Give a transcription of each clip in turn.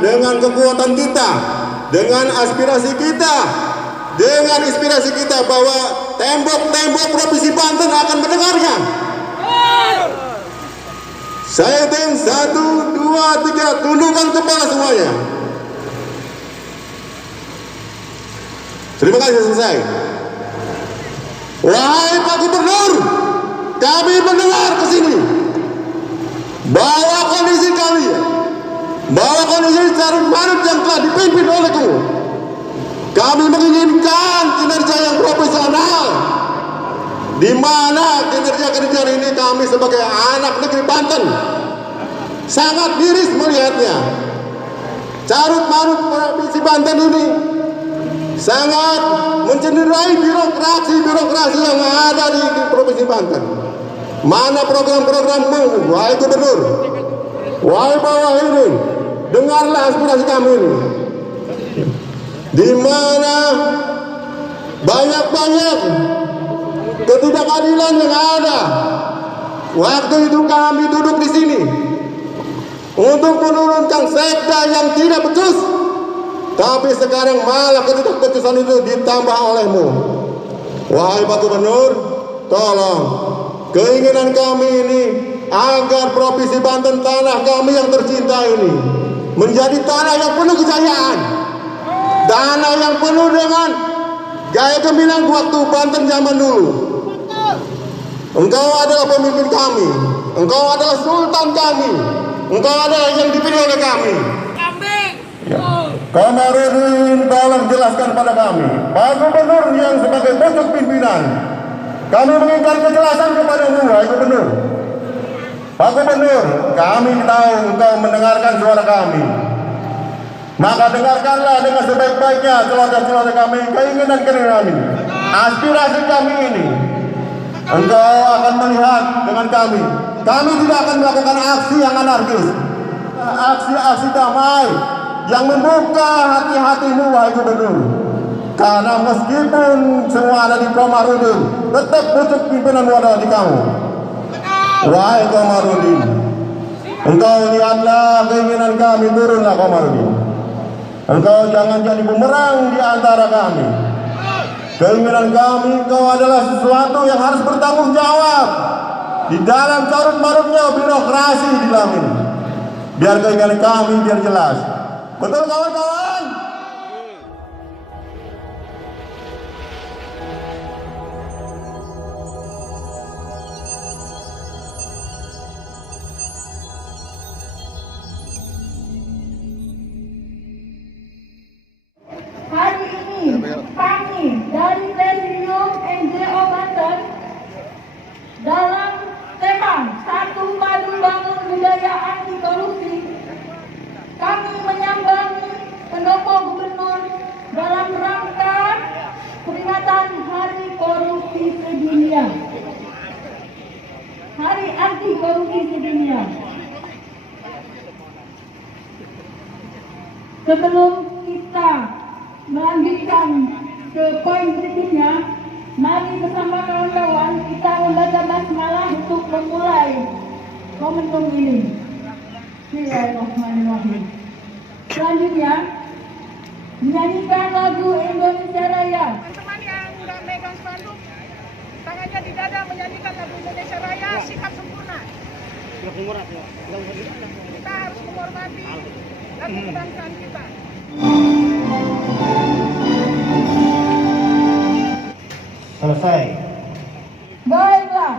dengan kekuatan kita, dengan aspirasi kita, dengan inspirasi kita bahwa tembok-tembok Provinsi Banten akan mendengarnya. Saya hitung 1, 2, 3, tundukkan kepala semuanya. Terima kasih, selesai. Wahai Pak Gubernur, kami mendengar ke sini bahwa kondisi kami, bahwa kondisi Carut Marut yang telah dipimpin olehmu, kami menginginkan kinerja yang profesional, di mana kinerja ini kami sebagai anak negeri Banten sangat miris melihatnya. Carut Marut Provinsi Banten ini sangat mencederai birokrasi yang ada di Provinsi Banten. Mana program-programmu, wahai Gubernur, wahai bawah ini, dengarlah aspirasi kami ini. Di mana banyak ketidakadilan yang ada. Waktu itu kami duduk di sini untuk menurunkan sekda yang tidak becus, tapi sekarang malah ketidakbecusan itu ditambah olehmu. Wahai Pak Gubernur, tolong, keinginan kami ini agar Provinsi Banten, tanah kami yang tercinta ini, menjadi tanah yang penuh kejayaan, tanah yang penuh dengan gaya gemilang waktu Banten zaman dulu. Engkau adalah pemimpin kami, engkau adalah sultan kami, engkau adalah yang dipilih oleh kami. Komarudin, tolong jelaskan pada kami, Pak Gubernur yang sebagai pucuk pimpinan, kami menginginkan kejelasan kepadamu, wahai Gubernur. Pak Gubernur, kami tahu engkau mendengarkan suara kami. Maka dengarkanlah dengan sebaik-baiknya celoteh-celoteh kami, keinginan kami, aspirasi kami ini. Engkau akan melihat dengan kami. Kami tidak akan melakukan aksi yang anarkis, aksi-aksi damai yang membuka hati-hatimu, wahai Gubernur. Karena meskipun semua ada di Komarudin, tetap pucuk pimpinanmu ada di kamu. Wahai Komarudin, engkau lihatlah keinginan kami, turunlah Komarudin. Engkau jangan jadi bumerang di antara kami. Keinginan kami, engkau adalah sesuatu yang harus bertanggung jawab di dalam carut marutnya birokrasi di dalam ini. Biar keinginan kami biar jelas. Betul kawan-kawan? Hari ini kami dari Presidium NGO Banten dalam tema Satu Padu Bangun Budaya Anti Korupsi, kami menyambangi pendopo gubernur dalam rangka peringatan Hari Korupsi Sedunia, Hari Anti Korupsi Sedunia. Sebelum kita melanjutkan ke poin berikutnya, mari bersama kawan-kawan kita membaca basmalah untuk memulai momentum ini. Bismillahirrahmanirrahim. Selanjutnya menyanyikan lagu Indonesia Raya. Teman-teman yang udah megang spanduk, tangannya di dada menyanyikan lagu Indonesia Raya, sikap sempurna. Kita harus menghormati lagu kebangsaan kita. Selesai. Baiklah.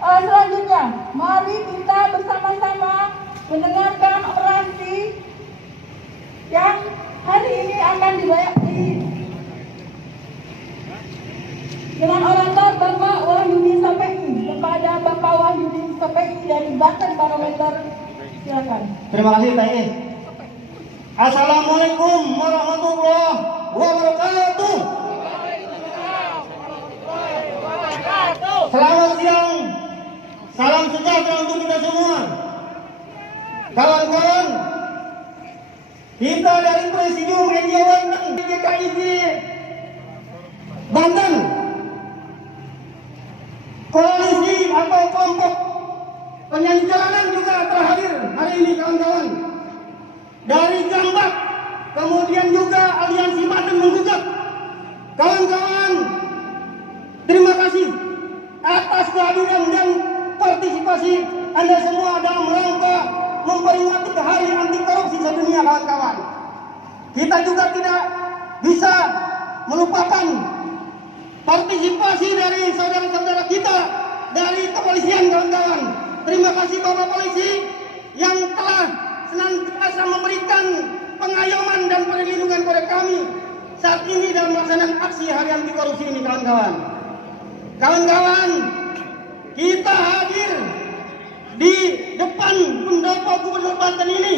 Selanjutnya, mari kita bersama-sama mendengarkan orasi yang hari ini akan dengan orator Bapak Wahyudi Sapeki, kepada Bapak Wahyudi Sapeki dari Banten Barometer. Silakan. Terima kasih Teh. Assalamualaikum warahmatullahi wabarakatuh. Selamat siang. Salam sejahtera untuk kita semua. Kawan-kawan, kita dari Presidium NGO Banten GKIB Banten, koalisi atau kelompok penyanyi jalanan juga terhadir hari ini kawan-kawan. kemudian juga Aliansi Banten menggugat. Kawan-kawan, terima kasih atas kehadiran dan partisipasi Anda semua dalam rangka memperingati Hari Anti Korupsi Sedunia, kawan-kawan. Kita juga tidak bisa melupakan partisipasi dari saudara-saudara kita dari kepolisian, kawan-kawan. Terima kasih Bapak Polisi yang telah senantiasa memberikan pengayoman dan perlindungan kepada kami saat ini dalam melaksanakan aksi Hari Anti Korupsi ini, kawan-kawan. Kawan-kawan, kita hadir di depan pendopo Gubernur Banten ini.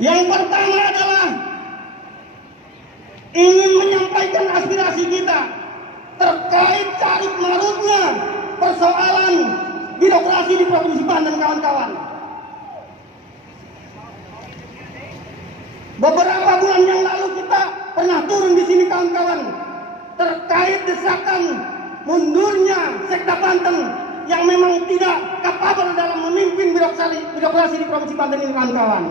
Yang pertama adalah ingin menyampaikan aspirasi kita terkait carut marutnya persoalan birokrasi di Provinsi Banten, kawan-kawan. Beberapa bulan yang lalu kita pernah turun di sini, kawan-kawan, terkait desakan mundurnya Sekda Banten yang memang tidak kapabel dalam memimpin birokrasi di Provinsi Banten ini, kawan-kawan.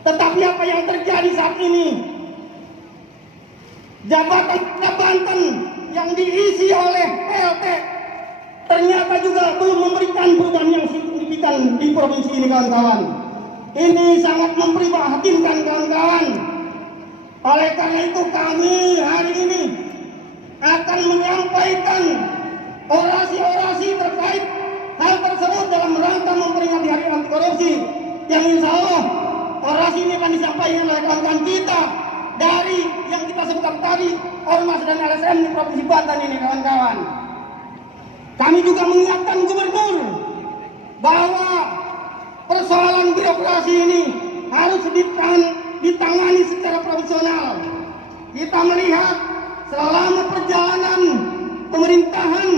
Tetapi apa yang terjadi saat ini? Jabatan Sekda Banten yang diisi oleh PLT ternyata juga belum memberikan perubahan yang signifikan di provinsi ini, kawan-kawan. Ini sangat memprihatinkan, kawan-kawan. Oleh karena itu kami hari ini akan menyampaikan orasi-orasi terkait hal tersebut dalam rangka memperingati Hari Anti Korupsi, yang insya Allah orasi ini akan disampaikan oleh kawan-kawan kita dari yang kita sebutkan tadi, Ormas dan LSM di Provinsi Banten ini, kawan-kawan. Kami juga mengingatkan Gubernur bahwa persoalan birokrasi ini harus ditangani secara profesional. Kita melihat selama perjalanan pemerintahan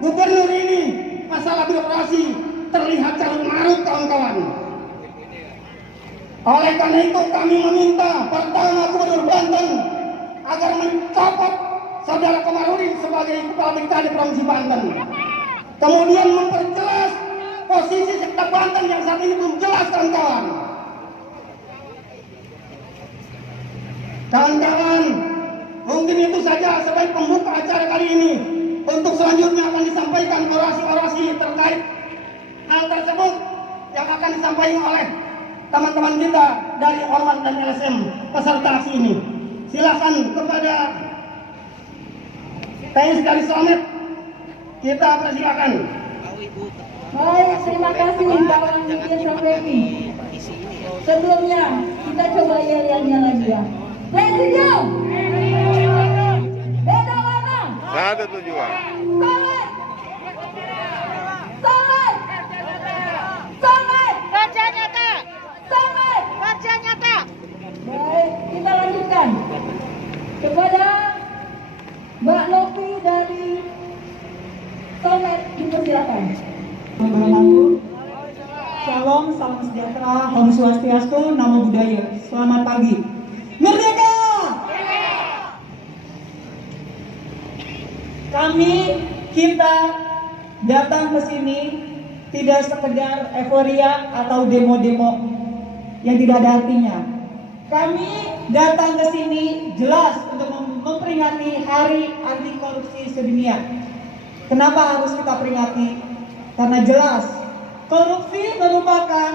Gubernur ini, masalah birokrasi terlihat carut marut, kawan-kawan. Oleh karena itu kami meminta pertama Gubernur Banten agar mencopot Saudara Komarudin sebagai Kepala BKD Provinsi Banten. Kemudian memperjelas posisi Sekda Banten yang saat ini belum jelas, kawan-kawan. Kawan-kawan, mungkin itu saja sebagai pembuka acara kali ini. Untuk selanjutnya akan disampaikan orasi-orasi terkait hal tersebut yang akan disampaikan oleh teman-teman kita dari Ormas dan LSM peserta aksi ini. Silakan kepada TNI Sekali Selamat, kita persilakan. Baik, terima kasih Bapak Yudin Sopeki. Sebelumnya kita coba yel-yelnya lagi ya. Presiden, beda mana? Satu tujuan. Sangat, sangat, sangat, Kerja nyata, sangat. kerja nyata. Baik, kita lanjutkan kepada Mbak Novi dari Somet, dipersilakan. Shalom, salam sejahtera, Om Swastiastu, Namo Buddhaya. Selamat pagi. Merdeka! Kita datang ke sini tidak sekedar euforia atau demo-demo yang tidak ada artinya. Kami datang ke sini jelas untuk memperingati Hari Anti Korupsi Sedunia. Kenapa harus kita peringati? Karena jelas korupsi merupakan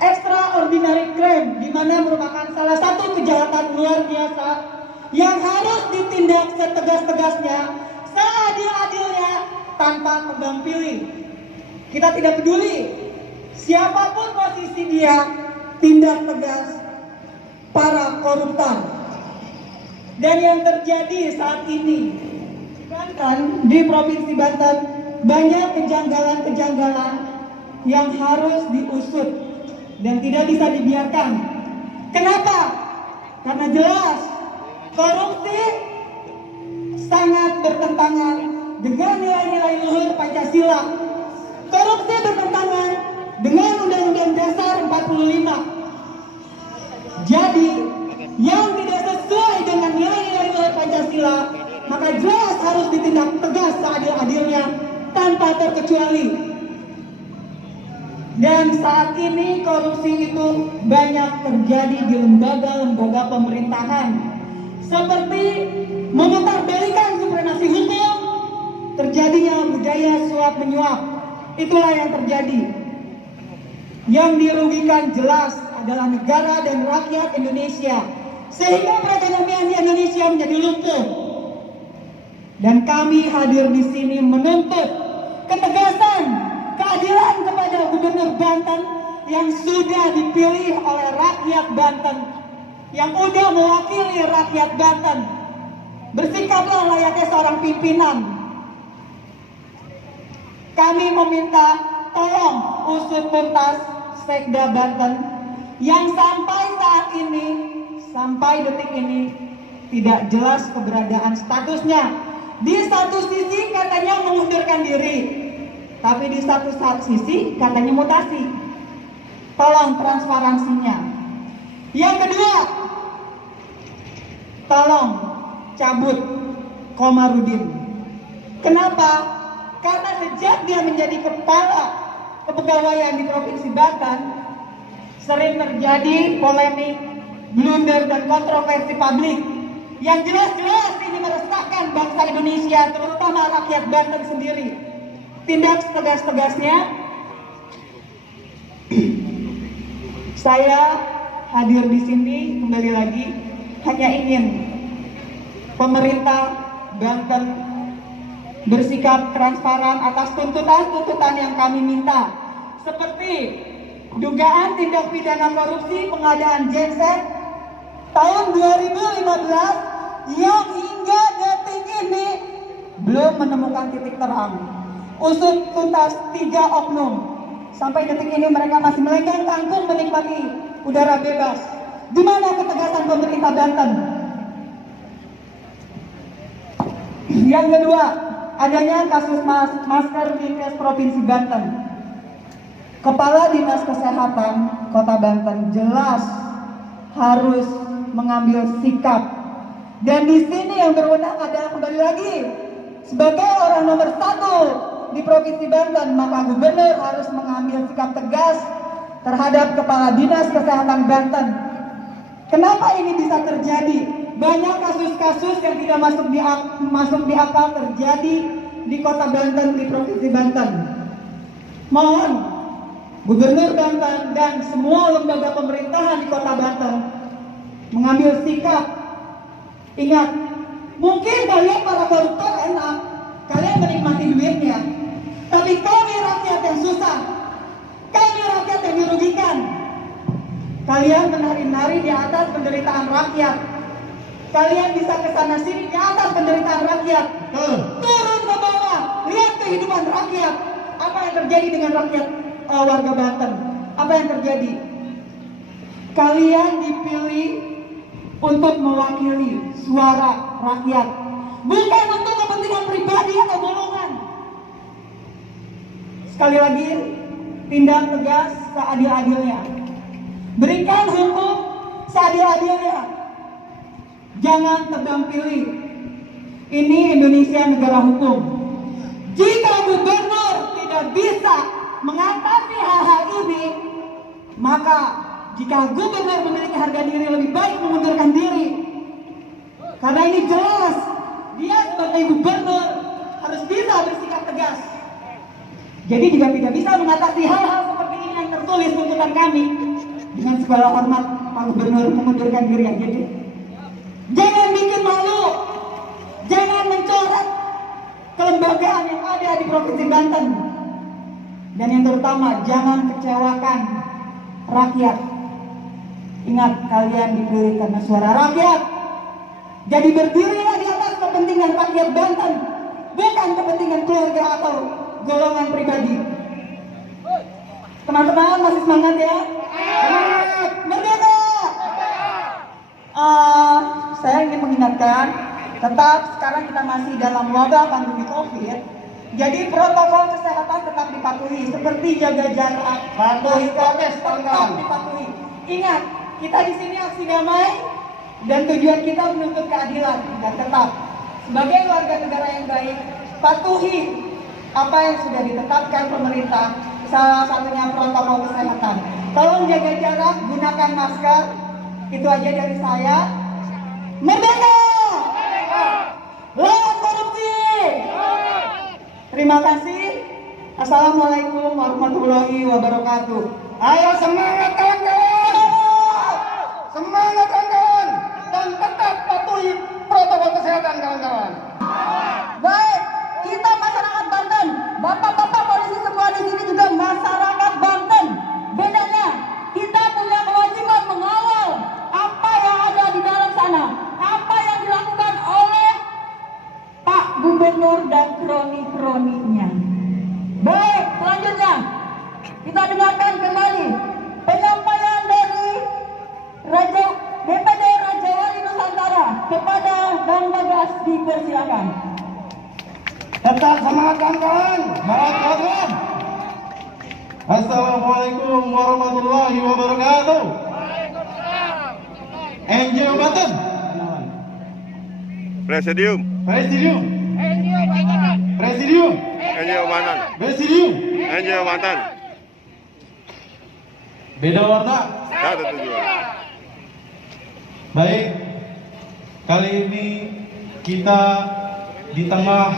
extraordinary crime, di mana merupakan salah satu kejahatan luar biasa yang harus ditindak setegas-tegasnya, seadil-adilnya, tanpa tebang pilih. Kita tidak peduli siapapun posisi dia, tindak tegas para koruptor. Dan yang terjadi saat ini, Banten, di Provinsi Banten, banyak kejanggalan-kejanggalan yang harus diusut dan tidak bisa dibiarkan. Kenapa? Karena jelas korupsi sangat bertentangan dengan nilai-nilai luhur Pancasila. Korupsi bertentangan dengan Undang-Undang Dasar 45. Jadi, yang tidak sesuai dengan nilai-nilai luhur Pancasila, maka jelas harus ditindak tegas seadil-adilnya tanpa terkecuali. Dan saat ini korupsi itu banyak terjadi di lembaga-lembaga pemerintahan, seperti memutarbalikan supremasi hukum, terjadinya budaya suap menyuap. Itulah yang terjadi. Yang dirugikan jelas adalah negara dan rakyat Indonesia, sehingga perekonomian di Indonesia menjadi lumpuh. Dan kami hadir di sini menuntut ketegasan, keadilan kepada Gubernur Banten yang sudah dipilih oleh rakyat Banten, yang sudah mewakili rakyat Banten. Bersikaplah layaknya seorang pimpinan. Kami meminta tolong usut tuntas Sekda Banten yang sampai saat ini, sampai detik ini tidak jelas keberadaan statusnya. Di satu sisi katanya mengundurkan diri, tapi di satu sisi katanya mutasi. Tolong transparansinya. Yang kedua, tolong cabut Komarudin. Kenapa? Karena sejak dia menjadi kepala kepegawaian di Provinsi Banten, sering terjadi polemik, blunder dan kontroversi publik yang jelas-jelas ini meresahkan bangsa Indonesia, terutama rakyat Banten sendiri. Tindak setegas-tegasnya, saya hadir di sini kembali lagi hanya ingin pemerintah Banten bersikap transparan atas tuntutan-tuntutan yang kami minta, seperti dugaan tindak pidana korupsi pengadaan genset tahun 2015 yang hingga detik ini belum menemukan titik terang. Usut tuntas 3 oknum. Sampai detik ini mereka masih melenggang kangkung menikmati udara bebas. Di mana ketegasan pemerintah Banten? Yang kedua, adanya kasus masker di Provinsi Banten. Kepala Dinas Kesehatan Kota Banten jelas harus mengambil sikap. Dan di sini yang berwenang adalah kembali lagi sebagai orang nomor 1 di Provinsi Banten, maka Gubernur harus mengambil sikap tegas terhadap Kepala Dinas Kesehatan Banten. Kenapa ini bisa terjadi? Banyak kasus-kasus yang tidak masuk di akal terjadi di Kota Banten, di Provinsi Banten. Mohon Gubernur Banten dan semua lembaga pemerintahan di Kota Banten mengambil sikap. Ingat, mungkin kalian para koruptor enak, kalian menikmati duitnya, tapi kami rakyat yang susah, kami rakyat yang dirugikan. Kalian menari-nari di atas penderitaan rakyat. Kalian bisa kesana sini di atas penderitaan rakyat. Turun ke bawah, lihat kehidupan rakyat. Apa yang terjadi dengan rakyat warga Banten? Apa yang terjadi? Kalian dipilih untuk mewakili suara rakyat, bukan untuk kepentingan pribadi atau golongan. Sekali lagi, tindak tegas seadil-adilnya. Berikan hukum seadil-adilnya. Jangan tebang pilih. Ini Indonesia negara hukum. Jika gubernur tidak bisa mengatasi hal-hal ini, maka jika gubernur memiliki harga diri, lebih baik mengundurkan diri. Karena ini jelas, dia sebagai gubernur harus bisa bersikap tegas. Jadi jika tidak bisa mengatasi hal-hal seperti ini yang tertulis tuntutan kami, dengan segala hormat Pak Gubernur mengundurkan diri aja deh. Jangan bikin malu, jangan mencoret kelembagaan yang ada di Provinsi Banten. Dan yang terutama, jangan kecewakan rakyat. Ingat, kalian dipilih karena suara rakyat. Jadi berdirilah di atas kepentingan rakyat Banten, bukan kepentingan keluarga atau golongan pribadi. Teman-teman masih semangat ya? Semangat! Merdeka! Saya ingin mengingatkan, tetap sekarang kita masih dalam wabah pandemi COVID. Jadi protokol kesehatan tetap dipatuhi, seperti jaga jarak, patuhi prokes, tetap dipatuhi. Ingat, kita di sini aksi damai dan tujuan kita menuntut keadilan, dan tetap sebagai warga negara yang baik, patuhi apa yang sudah ditetapkan pemerintah, salah satunya protokol kesehatan. Tolong jaga jarak, gunakan masker. Itu aja dari saya. Merdeka! Lawan korupsi! Terima kasih. Assalamualaikum warahmatullahi wabarakatuh. Ayo semangat kawan-kawan! Semangat kawan-kawan! Dan tetap patuhi protokol kesehatan kawan-kawan. Baik, kita masyarakat Banten, bapak-bapak polisi semua di sini juga masyarakat Banten. Bedanya, kita punya kewajiban mengawal apa yang ada di dalam sana, apa yang dilakukan oleh Pak Gubernur dan kroni-kroninya. Baik, selanjutnya kita dengarkan kembali penyampaian dari DPD Raja Wali Nusantara kepada Bang Bagas, dipersilakan. Tetap semangat kawan-kawan! Semangat kawan-kawan! Assalamualaikum warahmatullahi wabarakatuh. NGO Banten. Presidium. Presidium. Presidium. NGO Banten. Presidium. NGO Banten. Beda warna. Satu tujuan. Baik, kali ini kita di tengah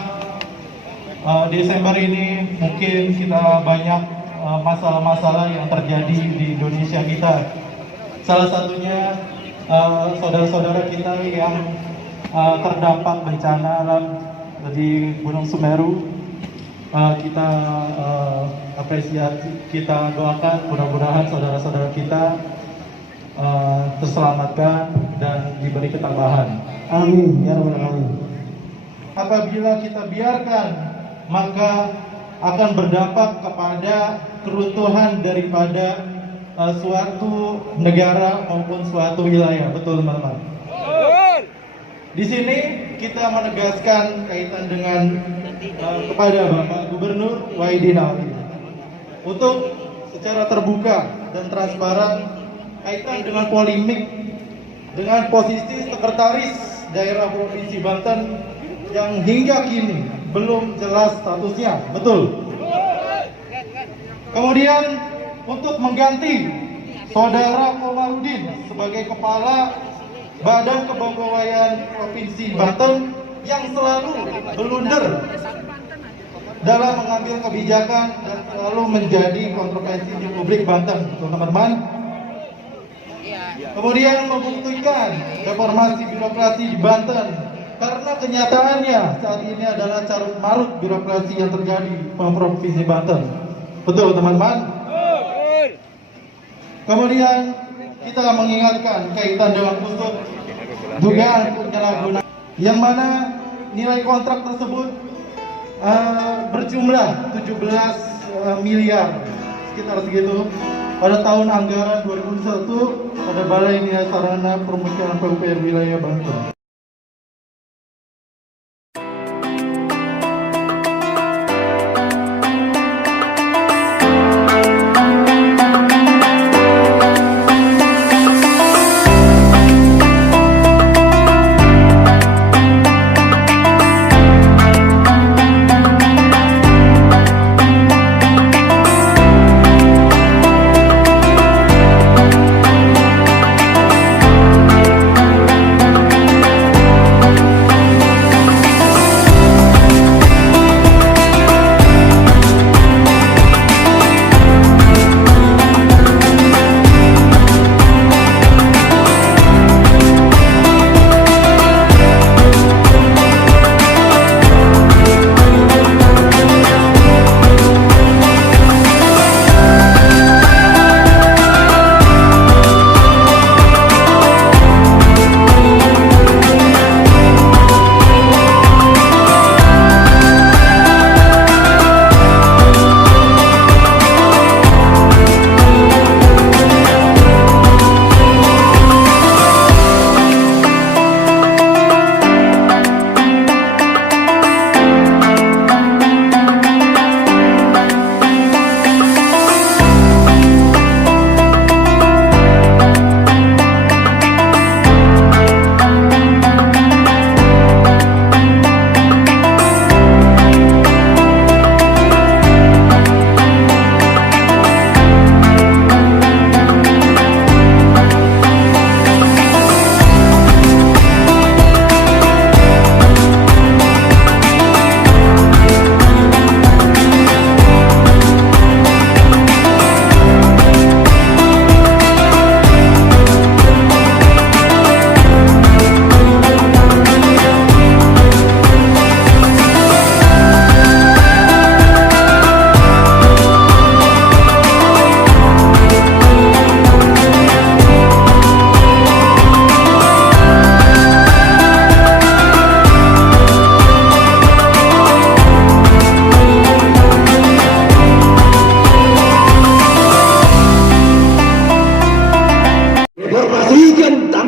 Desember ini mungkin kita banyak masalah-masalah yang terjadi di Indonesia kita. Salah satunya saudara-saudara kita yang terdampak bencana alam di Gunung Semeru. Kita apresiasi, kita doakan mudah-mudahan saudara-saudara kita terselamatkan dan diberi ketabahan. Amin ya rabbal alamin. Apabila kita biarkan, maka akan berdampak kepada keruntuhan daripada suatu negara maupun suatu wilayah. Betul teman-teman? Di sini kita menegaskan kaitan dengan kepada Bapak Gubernur Wahidin Ali untuk secara terbuka dan transparan kaitan dengan polemik dengan posisi sekretaris daerah Provinsi Banten yang hingga kini belum jelas statusnya. Betul? Kemudian untuk mengganti Saudara Komarudin sebagai Kepala Badan Kepegawaian Provinsi Banten yang selalu blunder dalam mengambil kebijakan dan selalu menjadi kontroversi di publik Banten, teman-teman. Kemudian membuktikan reformasi birokrasi di Banten, karena kenyataannya saat ini adalah carut marut birokrasi yang terjadi di Provinsi Banten. Betul teman-teman? Kemudian kita mengingatkan kaitan dengan usut dugaan penyalahgunaan, yang mana nilai kontrak tersebut berjumlah 17 miliar sekitar segitu pada tahun anggaran 2021 pada Balai Nilai Sarana Permukiman PUPR wilayah Banten.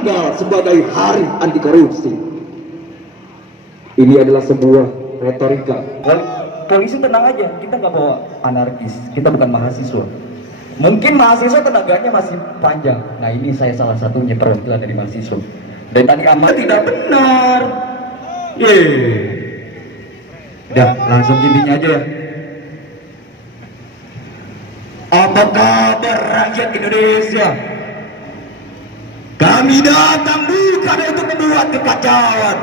tanggal sebagai hari anti korupsi. Ini adalah sebuah retorika. Polisi tenang aja, kita nggak bawa anarkis, kita bukan mahasiswa. Mungkin mahasiswa tenaganya masih panjang. Nah ini saya salah satunya perwakilan dari mahasiswa. Dan tadi amat tidak benar. Udah, langsung gininya aja ya. Apa kabar rakyat Indonesia? Kami datang bukan untuk membuat kekacauan,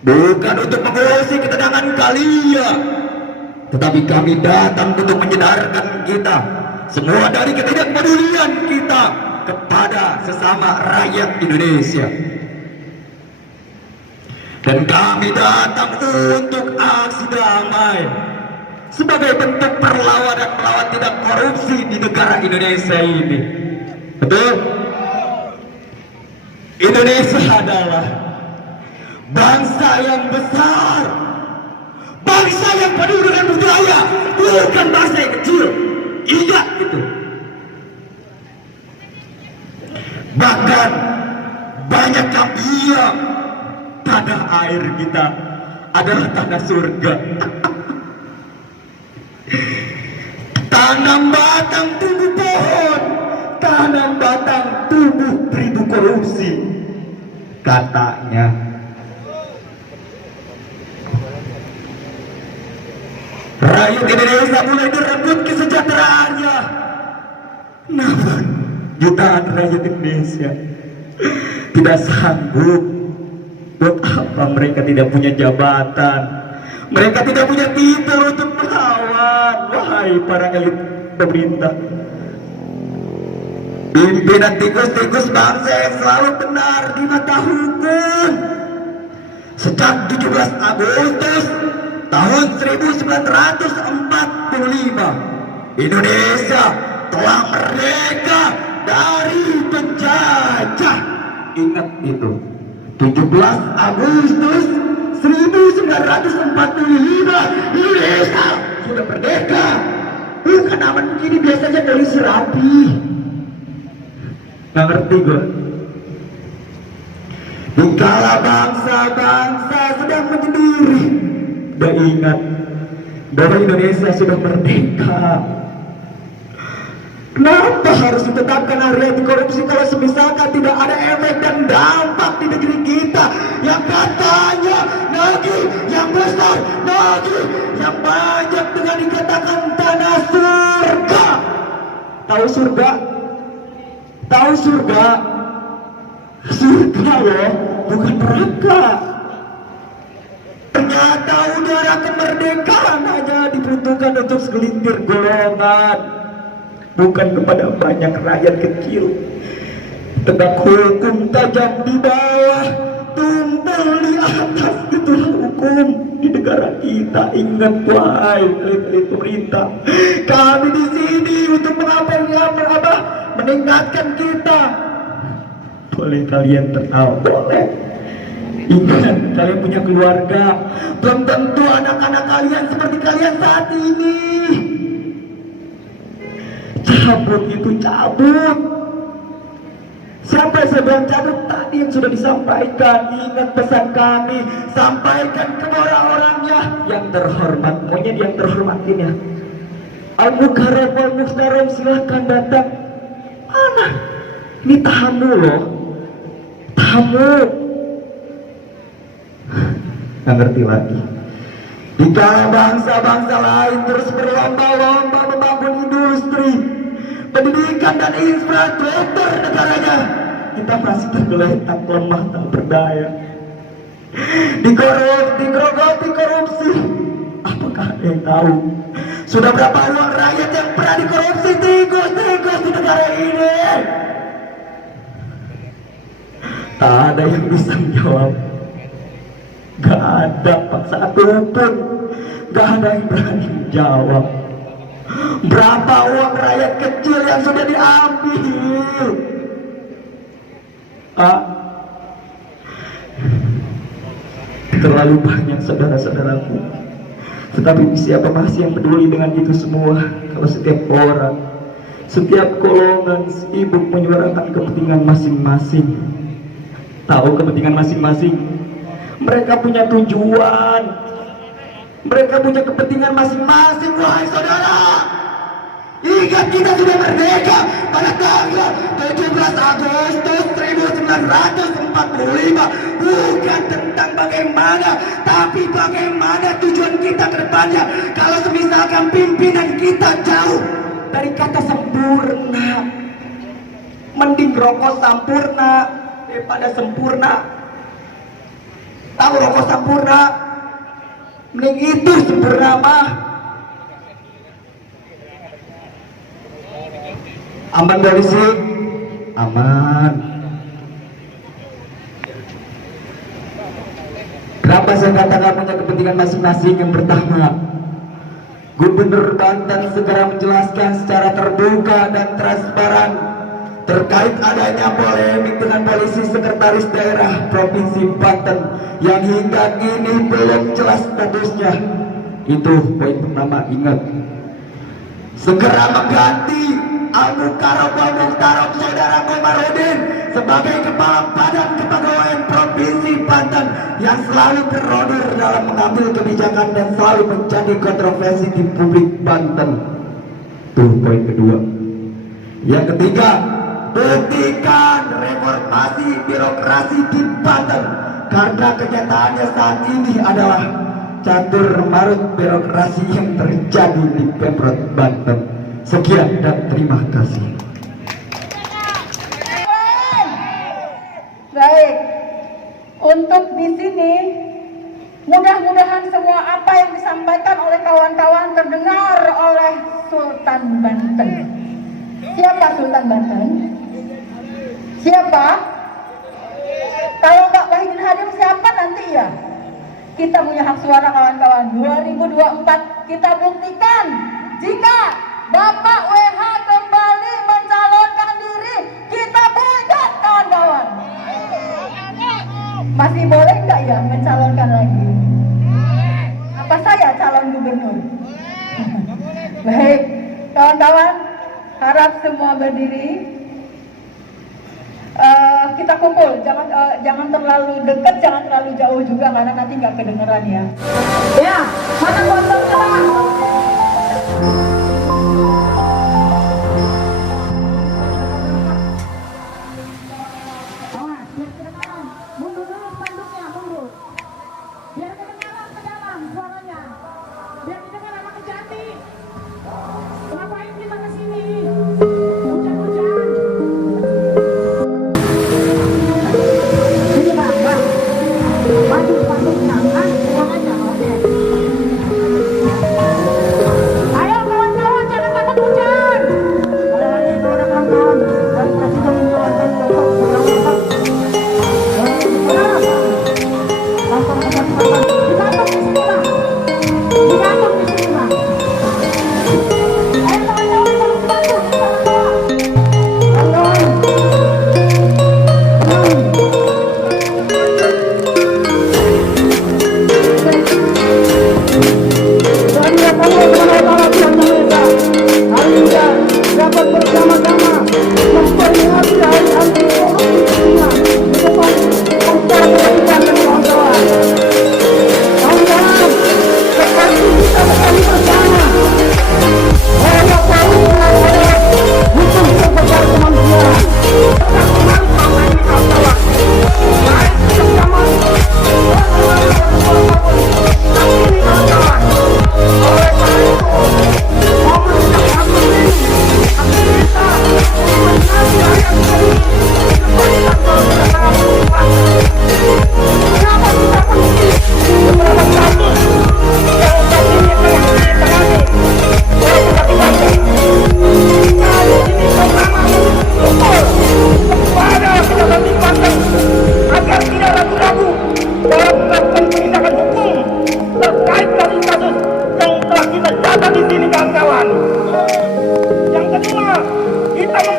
bukan untuk mengusik ketenangan kalian, tetapi kami datang untuk menyadarkan kita semua dari ketidakpedulian kita kepada sesama rakyat Indonesia. Dan kami datang untuk aksi damai sebagai bentuk perlawanan melawan tidak korupsi di negara Indonesia ini. Betul? Indonesia adalah bangsa yang besar, bangsa yang penuh dengan budaya, bukan bangsa yang kecil. Ingat itu. Bahkan banyak yang bilang tanah air kita adalah tanah surga. Tanam batang tumbuh pohon, tanam batang tumbuh beribu korupsi, katanya. Rakyat Indonesia mulai direbut kesejahteraannya. Namun jutaan rakyat Indonesia tidak sanggup. Buat apa mereka tidak punya jabatan? Mereka tidak punya titel untuk melawan. Wahai para elit pemerintah, pimpinan tikus-tikus bangsa yang selalu benar di mata hukum. Sejak 17 Agustus tahun 1945, Indonesia telah merdeka dari penjajah. Ingat itu, 17 Agustus 1945 Indonesia sudah merdeka. Bukan aman begini biasanya polisi rapi. Nggak ngerti gue. Dikala bangsa-bangsa sedang menyendiri, udah ingat bahwa Indonesia sudah merdeka. Kenapa harus ditetapkan hari anti korupsi kalau semisalkan tidak ada efek dan dampak di negeri kita yang katanya negeri yang besar, negeri yang banyak dengan dikatakan tanah surga. Tahu surga? Tahu surga? Surga loh, bukan neraka. Ternyata udara kemerdekaan hanya diperuntukkan untuk segelintir golongan, bukan kepada banyak rakyat kecil. Tegak hukum tajam di bawah, tumpul di atas, itulah hukum di negara kita. Ingat wahai elit pemerintah, kami di sini untuk meningkatkan kita. Boleh kalian tertawa, boleh. Ingat, kalian punya keluarga. Belum tentu anak-anak kalian seperti kalian saat ini. Cabut itu cabut. Siapa yang sedang cabut tadi yang sudah disampaikan. Ingat pesan kami, sampaikan ke orang-orangnya yang terhormat. Maunya yang terhormatin ya. Al-Mukarram wal-Muhtaram, silahkan datang. Mana? Ini tamu loh. Tamu. Nggak ngerti lagi. Jika bangsa-bangsa lain terus berlomba-lomba membangun industri, pendidikan dan infrastruktur negaranya, kita masih tergeletak lemah tak berdaya. Digerogoti korupsi. Apakah ada yang tahu sudah berapa uang rakyat yang pernah dikorupsi tikus-tikus di negara ini? Tak ada yang bisa menjawab. Gak ada Pak satupun. Gak ada yang berani menjawab. Berapa uang rakyat kecil yang sudah diambil? Terlalu banyak saudara-saudaraku. Tetapi siapa masih yang peduli dengan itu semua? Kalau setiap orang Setiap golongan sibuk menyuarakan kepentingan masing-masing. Tahu kepentingan masing-masing. Mereka punya tujuan. Mereka punya kepentingan masing-masing, wahai saudara. Ingat, kita sudah merdeka pada tanggal 17 Agustus 1945. Bukan tentang bagaimana, tapi bagaimana tujuan kita ke depannya. Kalau misalkan pimpinan kita jauh dari kata sempurna, mending rokok sampurna daripada sempurna. Tahu rokok sampurna? Mending itu sempurna mah. Aman polisi, aman. Kenapa saya katakan punya kepentingan masing-masing? Yang pertama, Gubernur Banten segera menjelaskan secara terbuka dan transparan terkait adanya polemik dengan polisi sekretaris daerah Provinsi Banten yang hingga kini belum jelas statusnya. Itu poin pertama, ingat. Segera mengganti Al-Mukarram Wal-Muhtaram Saudara Komarudin sebagai Kepala Badan Kepegawaian Provinsi Banten yang selalu terorder dalam mengambil kebijakan dan selalu menjadi kontroversi di publik Banten. Tuh poin kedua. Yang ketiga, buktikan reformasi birokrasi di Banten, karena kenyataannya saat ini adalah catur marut birokrasi yang terjadi di Pemprov Banten. Sekian dan terima kasih. Baik, untuk di sini mudah-mudahan semua apa yang disampaikan oleh kawan-kawan terdengar oleh Sultan Banten. Siapa Sultan Banten? Siapa? Kalau nggak Wahidin Hadim siapa nanti ya? Kita punya hak suara kawan-kawan. 2024 kita buktikan jika Bapak WH kembali mencalonkan diri, kita boykot kawan-kawan. Masih boleh nggak ya mencalonkan lagi? Apa saya calon gubernur? Baik, kawan-kawan, harap semua berdiri. Kita kumpul, jangan terlalu dekat, jangan terlalu jauh juga karena nanti nggak kedengeran ya. Ya, mana kontol kita?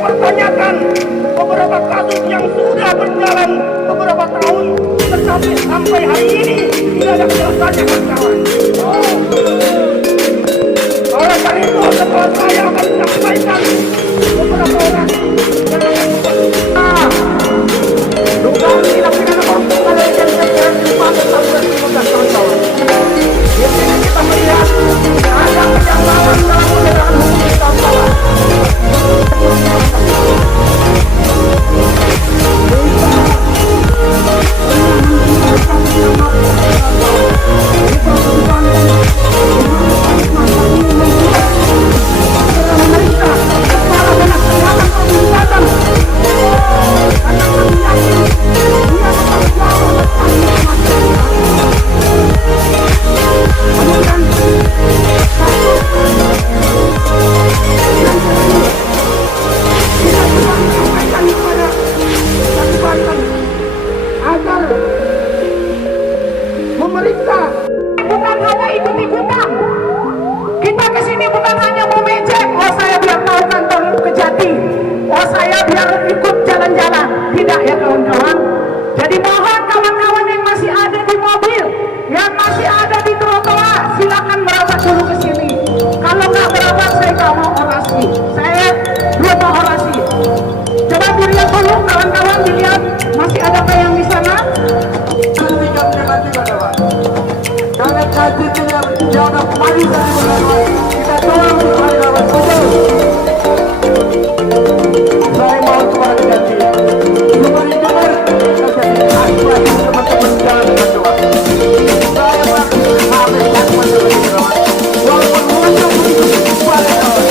mempertanyakan beberapa kasus yang sudah berjalan beberapa tahun, tetapi sampai hari ini tidak ada kejelasannya, kawan-kawan. Oleh karena itu, setelah saya akan menyampaikan Dugaan tindak pidana korupsi kalian yang terjerat di pasal 115 kawan-kawan. Biasanya kita melihat ada kejanggalan dalam penegakan hukum kawan-kawan. Agar memeriksa bukan hanya ikut-ikutan. Kita kesini bukan hanya mau mejek, oh saya biar tahu kantor Kejati, oh saya biar ikut jalan-jalan. Tidak ya kawan-kawan. Jadi mohon kawan-kawan yang masih ada di mobil, yang masih ada di trotoar, silakan merapat dulu ke sini. Kalau nggak merapat saya nggak mau orasi. Saya belum mau orasi. Coba dilihat dulu kawan-kawan, dilihat masih ada yang di sana. Karena kaji tidak jauh kembali dari berlawan, kita tolong kembali lawan betul. Saya mau kepada Kejati, kembali dengar Kejati, aspirasi teman-teman jangan berdoa. Saya melakukan habis dan teman-teman berdoa. Walaupun muncul begitu pada kawan.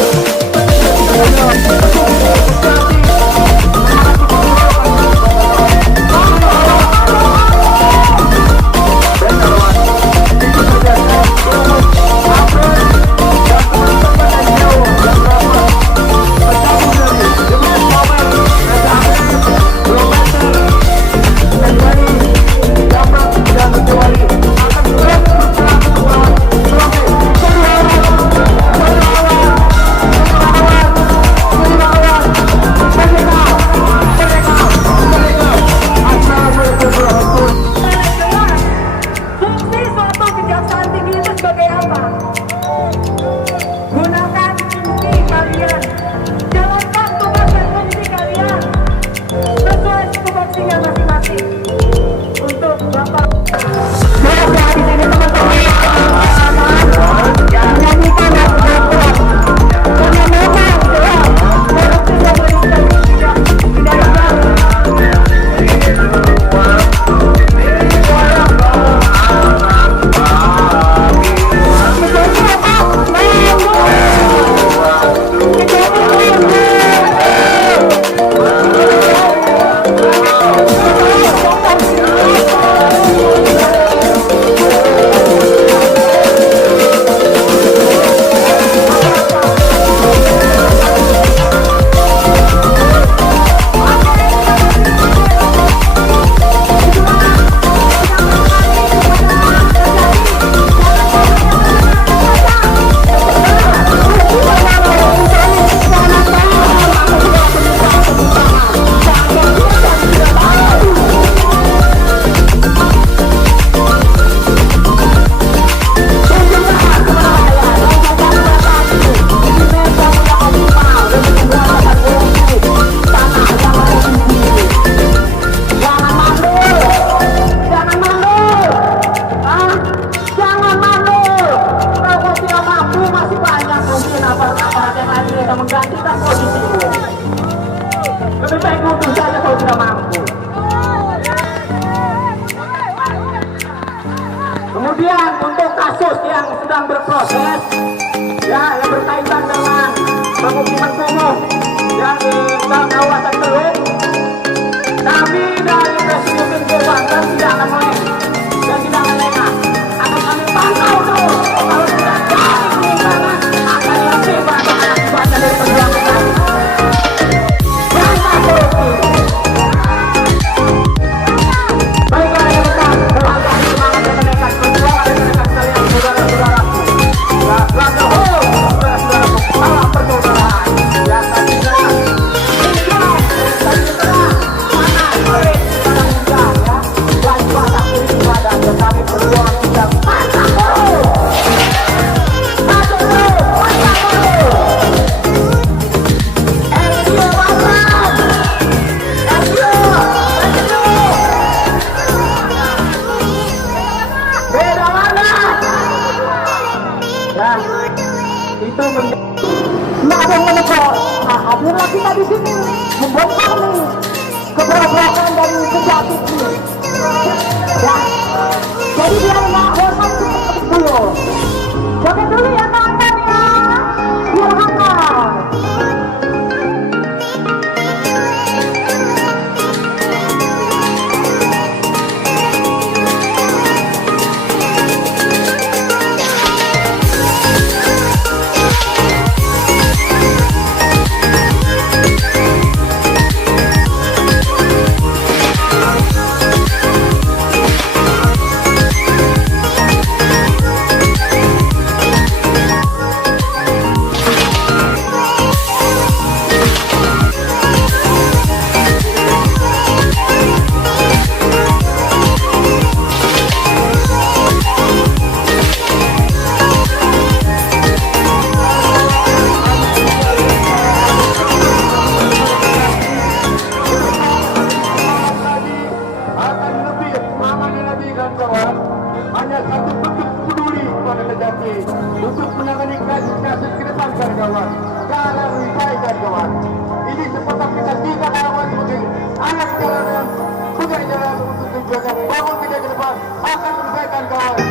Fungsi suatu kejaksaan tinggi itu sebagai apa? Gunakan fungsi kalian, jalankan tugas dan fungsi kalian sesuai tupoksinya masing-masing. Untuk Bapak biasa di sini teman-teman menyanyikan lagu-lagu karena memang korupsi pemerintah tidak menggantikan posisimu. Lebih baik mundur saja kalau tidak mampu. Kemudian untuk kasus yang sedang berproses, ya yang berkaitan dengan pemukiman kumuh yang di kawasan Teluk, kami dari Presidium Banten tidak akan meleng dan tidak akan lengah. Akan kami pantau terus. Kalau tidak jadi penimbangan akan lebih banyak akibatnya dari perjuangan kami. Jangan korupsi. Baiklah rekan, menghargai semangat dan menekan perjuangan dan menekan kalian saudara-saudaraku. Ya, langkah saudara-saudaraku, salam persaudaraan. Yang tadinya keberadaan dari sejati ini. Ya, jadi biar nggak bosan cukup dulu. Joget dulu ya kawan ya, biar hangat. Akan lebih amanah lagi kawan-kawan. Hanya satu bentuk peduli kepada Kejati untuk menangani kasus-kasus ke depan kawan-kawan. Jangan lupa kawan. Ini sepatutnya kita tidak kawan sebagai anak jalanan, bukan jalan untuk tujuan bangun kita ke depan akan menyelesaikan kawan.